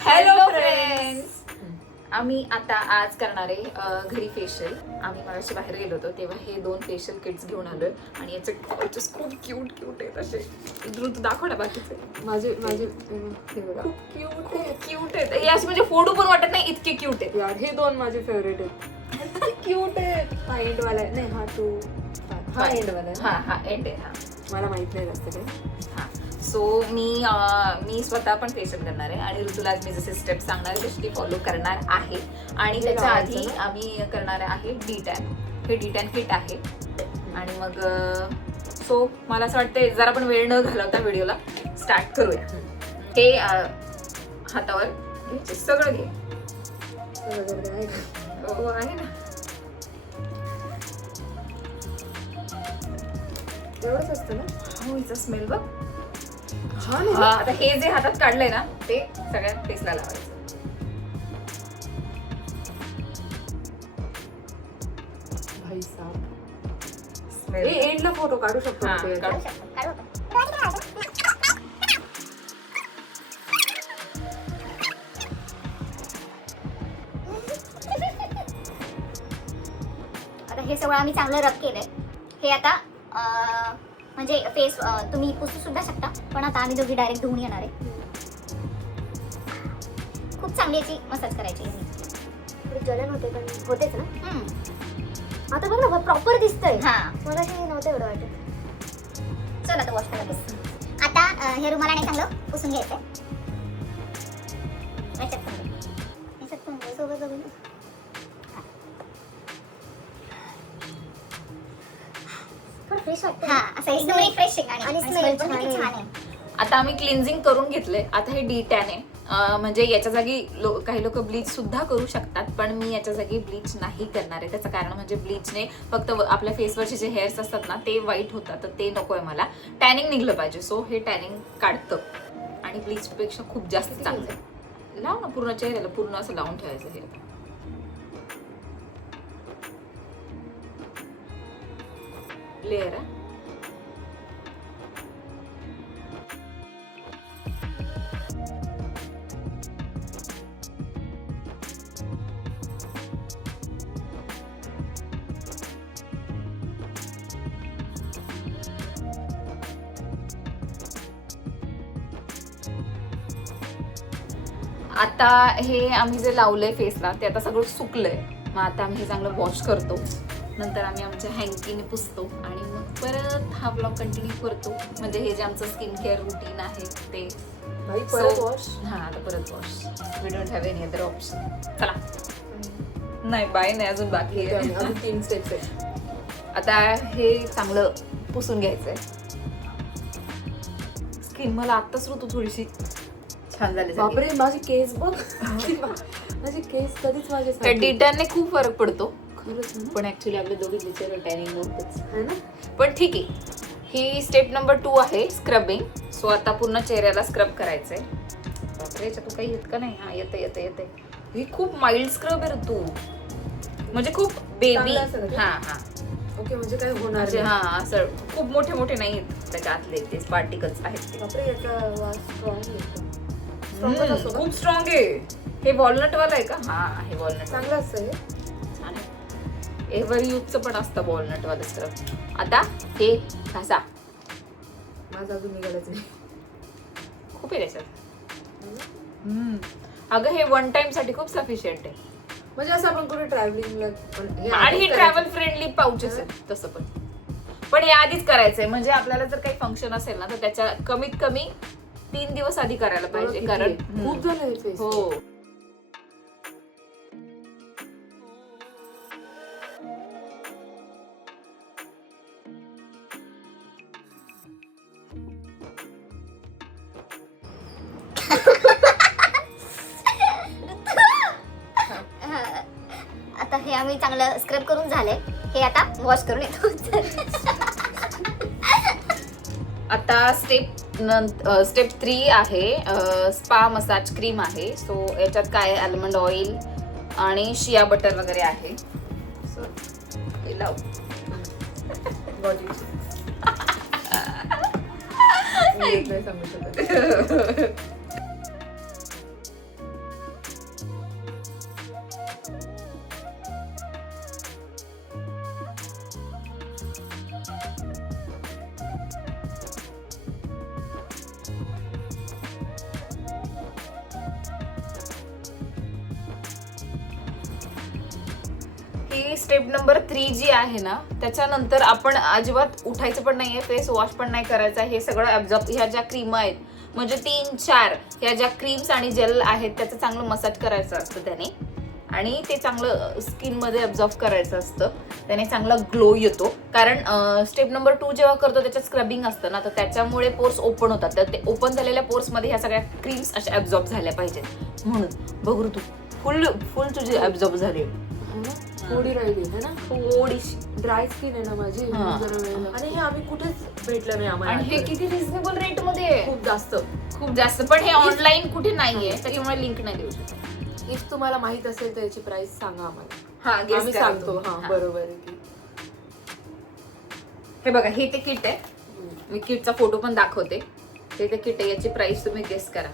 Hello friends आम्ही आता आज करणार घरी फेशियल आम्ही मगाशी बाहेर गेलो होतो तेव्हा हे दोन फेशियल किट्स घेऊन आलोय. आणि याचे फीचर्स खूप क्यूट क्यूट आहेत असे. तू दाखव ना बाकीचे. माझे माझे बघा. खूप क्यूट आहे क्यूट आहेत. हे असे म्हणजे फोडू पण वाटत नाही इतके क्यूट आहेत. यार हे दोन माझे फेवरेट आहेत. क्यूट आहेत. हा एंड वाला आहे. नाही हा टू हा एंड वाला आहे. हा हा एंड आहे हा. मला माहीत नाही जास्त काही. सो मी मी स्वतः पण फेशियल करणार आहे आणि ऋतूला मी जसे स्टेप सांगणार आहे तशी ती फॉलो करणार आहे. आणि त्याच्या आधी? आम्ही करणार आहे डी टॅन हे डी टॅन किट आहे. आणि मग सो मला असं वाटतं जरा पण वेळ न घालवता व्हिडिओला स्टार्ट करूया. हे हातावर घ्यायचे. सगळं घे? हो आहे ना? एवढंच असतं ना? हो हिचा स्मेल बघ. छान आहे हा, ना? आता हे जे हातात काढलंय ना ते सगळ्या फेसला लावायचं. भाई साहब. स्मेल ए एंडला फोटो काढू शकतो हा, काढू? आता हे सगळं आम्ही चांगलं रब केलंय. हे आता अं, म्हणजे फेस तुम्ही पुसू सुद्धा शकता. पण आता आम्ही दोघी डायरेक्ट धुवून येणार आहे. खूप चांगली याची मसाज करायची जलन होते पण होतेच ना. आता बघ ना प्रॉपर दिसतंय. हा. मला हे नव्हतं एवढं वाटत. चल आता वॉश आता हे रुमालाने चांगलं पुसून घ्यायचं याच्यात पण घे. याच्यात पण घे, सोबत बघून फ्रेश वाटतं? हा असं एकदम रिफ्रेशिंग आणि आणि आणि smell smell पण छान किती आहे. छान आहे. आता आम्ही क्लिन्झिंग करून घेतलंय. आता हे डी टॅन आहे. अं, म्हणजे याच्या जागी लो काही लोक ब्लीच सुद्धा करू शकतात पण मी याच्या जागी ब्लीच नाही करणार आहे. त्याचं कारण म्हणजे ब्लीचने फक्त व- आपल्या फेसवरचे जे हेअर्स असतात ना ते वाईट होतात तर ते नको आहे मला. टॅनिंग निघलं पाहिजे. सो हे टॅनिंग काढतं. आणि ब्लीच पेक्षा खूप जास्त चांगलं. आहे लाव ना पूर्ण चेहऱ्याला पूर्ण असं लावून ठेवायचं हे. Layer eh? आता हे आम्ही जे लावलंय फेसला ते आता सगळं सुकलंय. मग आता आम्ही हे चांगलं वॉश करतो. नंतर आम्ही आमच्या हँकीने पुसतो आणि मग परत हा ब्लॉग कंटिन्यू करतो. म्हणजे हे जे आमचं स्किन केअर रुटीन आहे ते. परत वॉश हा आता परत wash we don't have any other option चला. नाही बाय नाही अजून बाकी आहे तीन स्टेप्स आहेत. आता हे चांगलं पुसून घ्यायचंय. स्किन मला आत्ताच ऋतू थोडीशी छान झाली. बापरे माझे केस बघ. माझे केस कधीच माझे त्या डिटॅनने खूप फरक पडतो? पण ऍक्च्युली आपल्या दोघी बिचार टॅनिंग है ना? पण ठीक आहे. ही स्टेप नंबर टू आहे स्क्रबिंग सो आता पूर्ण चेहऱ्याला स्क्रब करायचंय. बापरे याच्यातून काही येत का नाही? हा येतं येतं येते ही खूप माइल्ड स्क्रब आहे ऋतू म्हणजे खूप बेबी ते? हा हा. ओके म्हणजे काय होणार म्हणजे. हा असं खूप मोठे मोठे नाही आहेत त्याच्या आतले ते पार्टिकल्स आहेत ते? खूप स्ट्रॉंग आहे. हे वॉलनट वाला आहे का? हा हे वॉलनट चांगलं असतं एव्हर युजचं पण असतं वॉलनट वालं स्क्रब आता हे घासा. माझं अजून निघालंच नाही. खूप आहे त्याच्यात. अगं हे वन टाइमसाठी खूप सफिशियंट आहे. म्हणजे असं आपण कुठे ट्रॅव्हलिंगला आणि हे ट्रॅव्हल फ्रेंडली पाऊचेस आहे तसं पण. पण हे आधीच करायचंय. म्हणजे आपल्याला जर काही फंक्शन असेल ना तर त्याच्या कमीत कमी तीन दिवस आधी करायला पाहिजे. कारण खूप. झालं हे आता हे आम्ही चांगलं स्क्रब करून झालंय. हे आता वॉश करून येतो. आता स्टेप स्टेप थ्री आहे स्पा मसाज क्रीम आहे. सो याच्यात काय आल्मंड ऑइल आणि शिया बटर वगैरे आहे. सो लाव. स्टेप नंबर थ्री जी आहे ना त्याच्यानंतर आपण अजिबात उठायचं पण नाहीये फेस वॉश पण नाही करायचं हे सगळं ॲब्झॉर्ब ह्या ज्या क्रीम आहेत म्हणजे तीन चार ह्या ज्या क्रीम्स आणि जेल आहेत त्याचं चांगलं मसाज करायचं असतं त्याने. आणि ते चांगलं स्किनमध्ये अब्झॉर्ब करायचं असतं. त्याने चांगला ग्लो येतो. कारण स्टेप नंबर टू जेव्हा करतो त्याच्यात स्क्रबिंग असतं ना तर त्याच्यामुळे पोर्स ओपन होतात. तर ते ओपन झालेल्या पोर्समध्ये ह्या सगळ्या क्रीम्स अशा ॲब्झॉर्ब झाल्या पाहिजेत. म्हणून बघू तू फुल फुल तुझी ॲब्झॉर्ब झाली. थोडी राहिली है ना थोडीशी ड्राय स्किन आहे ना माझी हा. जरा वेळ लागतो. आणि हे आम्ही कुठेच भेटलं नाही आम्हाला आणि हे आजपर्यंत. किती रिझनेबल रेटमध्ये आहे. खूप जास्त खूप जास्त पण हे ऑनलाईन कुठे नाहीये त्याच्यामुळे लिंक नाही देऊ शकत इफ तुम्हाला माहीत असेल तर याची प्राइस सांगा आम्हाला हा guess आम्ही करा सांगतो तुम्ही. हा हा. बरोबर आहे की हे बघा हे ते किट आहे मी किटचा फोटो पण दाखवते हे ते किट आहे याची प्राइस तुम्ही गेस करा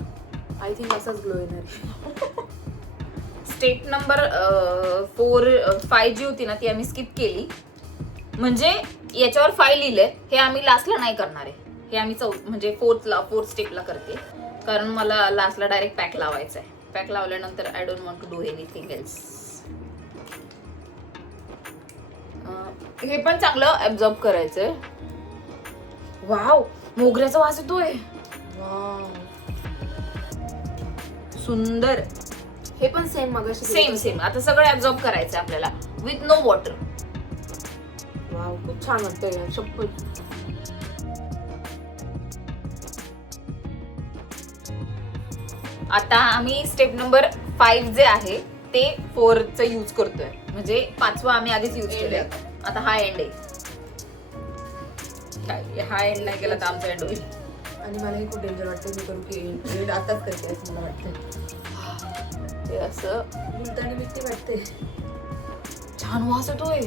आय थिंक असाच ग्लो येणार. स्टेप नंबर फोर फाय जी होती ना ती आम्ही स्किप केली. म्हणजे याच्यावर फाय लिहिलंय. हे आम्ही लास्टला नाही करणार आहे. हे आम्ही चौ म्हणजे फोर्थला फोर्थ स्टेपला करते. कारण मला लास्टला डायरेक्ट पॅक लावायचा आहे. पॅक लावल्यानंतर I don't want to do anything else हे पण चांगलं ऍब्झॉर्ब करायचंय. वाव मोगऱ्याचा वास येतोय. सुंदर. हे पण सेम मगाशी सेम सेम आता सगळं ऍब्झॉर्ब करायचं आपल्याला. विथ नो वॉटर वाव खूप छान वाटतंय शपथ आता आम्ही स्टेप नंबर फाईव्ह जे आहे ते फोरचं यूज करतोय. म्हणजे पाचवा आम्ही आधीच यूज केलंय. आता हा एंड आहे. हा एंड नाही केला तर आमचा एंड होईल. आणि मला हे खूप डेंजर वाटतं मी करू की एंड आताच करते असं मला वाटतं ते असं. मुलतानी मिट्टी वाटते. छान वास येतोय.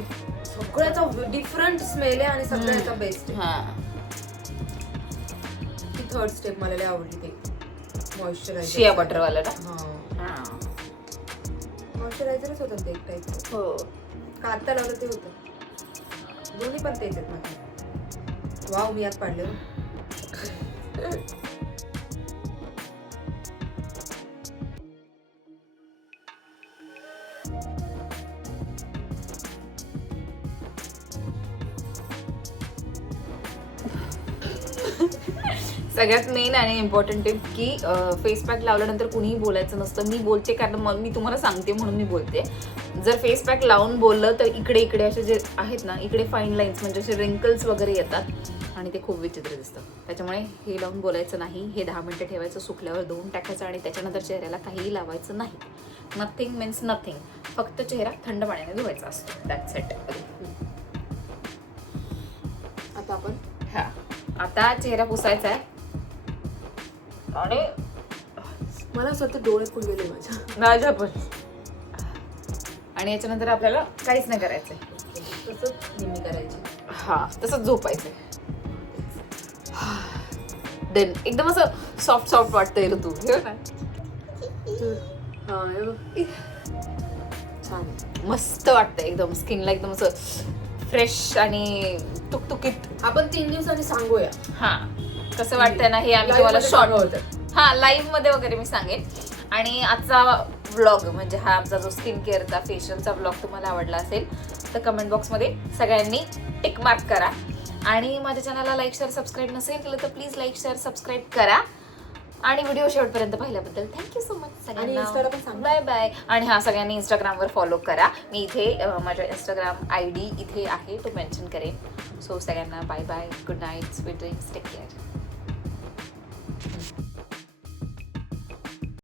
सगळ्याचा डिफरंट स्मेल आहे आणि सगळ्याचा बेस्ट हा. ती थर्ड स्टेप मला लय आवडली ते. मॉइश्चरायझर शिया बटर वाला ना हा. मॉइश्चरायझरच होतं ते एक टाईप हो. का आत्ता लावलं ते होतं. दोन्ही पण तेच आहेत माझे वाव मी यात पाडले. सगळ्यात मेन आणि इम्पॉर्टंट टिप की फेस पॅक लावल्यानंतर कुणीही बोलायचं नसतं. मी बोलते कारण मग मी तुम्हाला सांगते म्हणून मी बोलते. जर फेस पॅक लावून बोललं तर इकडे इकडे असे जे आहेत ना इकडे फाईन लाईन्स म्हणजे असे रिंकल्स वगैरे येतात आणि ते खूप विचित्र दिसतं. त्याच्यामुळे हे लावून बोलायचं नाही. हे दहा मिनटं ठेवायचं सुकल्यावर धुवून टाकायचं आणि त्याच्यानंतर चेहऱ्याला काहीही लावायचं नाही. नथिंग मीन्स नथिंग फक्त चेहरा थंड पाण्याने धुवायचा असतो. दॅट सेट आता आपण हा. आता चेहरा पुसायचा आहे. आणि मला स्वतः डोळे फुललेले माझ्या. माझ्या पण. आणि याच्यानंतर आपल्याला काहीच नाही करायचंय. तसंच नेहमी करायची. हा तसंच झोपायचंय. देन एकदम असं सॉफ्ट सॉफ्ट वाटतंय रे तू. हे ना? हा हे बघ. छान. आहे. मस्त वाटतंय एकदम. स्किनला एकदम असं फ्रेश आणि तुकतुकीत. आपण तीन दिवसांनी सांगूया. हा. कसं वाटतंय ना हे आम्ही तुम्हाला शॉर्ट. हा लाईव्हमध्ये वगैरे मी सांगेन. आणि आजचा व्लॉग म्हणजे हा आमचा जो स्किन केअरचा फेशियलचा व्लॉग तुम्हाला आवडला असेल तर कमेंट बॉक्समध्ये सगळ्यांनी टिक मार्क करा. आणि माझ्या चॅनलला लाईक शेअर सबस्क्राईब नसेल केलं तर प्लीज लाईक शेअर सबस्क्राईब करा. आणि व्हिडिओ शेवटपर्यंत पाहिल्याबद्दल थँक्यू सो मच आणि Insta ला पण सांगा. बाय बाय आणि हा सगळ्यांनी इंस्टाग्रामवर फॉलो करा. मी इथे माझ्या इंस्टाग्राम आय डी इथे आहे तो मेन्शन करेन. सो सगळ्यांना bye bye good night sweet dreams take care